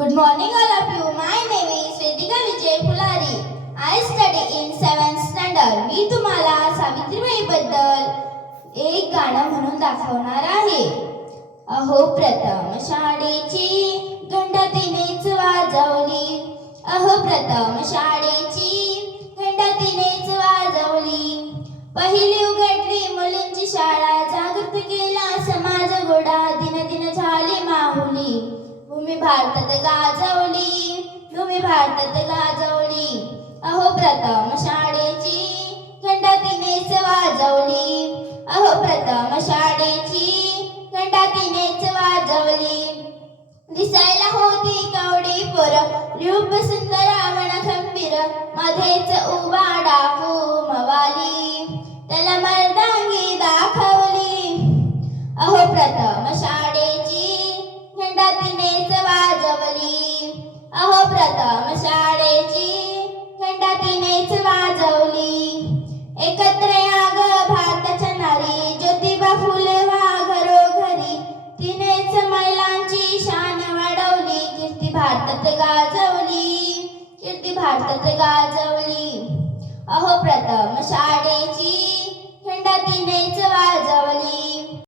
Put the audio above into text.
Good morning all of you. My name is Vedika Vijay Pulari. I study in 7th standard. मी तुम्हाला सावित्रीबाई बद्दल एक गाणं म्हणून दाखवणार आहे. अहो प्रथम शाळेची घंटा तिनेच वाजवली. अहो प्रथम शाळेची घंटा तिनेच वाजवली. पहिली उघडली मुलींची शाळा. जागृत केला समाज गोडा. दिन दिन झाली माहुली. भूमी भारतात गाजवली. भूमी भारतात गाजवली. अहो प्रथम शाळेची घंटा तिनेच वाजवली. अहो प्रथम शाळेची घंटा तिनेच वाजवली. दिसायला होती कवडी पोर. रूप सुंदर मन खंबीर. मध्येच उभा डाकू मवाली. त्याला मर्दांगी दाखवली. अहो प्रथम शाळेची घंटा तिनेच वाजवली. अहो प्रथम शाळेची घंटा तिनेच वाजवली. एकत्र या ग भारताच्या नारी. ज्योतिबा फुले व्हा घरोघरी. तिनेच महिलांची शान वाढवली. कीर्ती भारतात गाजवली. कीर्ती भारतात गाजवली. अहो प्रथम शाळेची घंटा तिनेच वाजवली.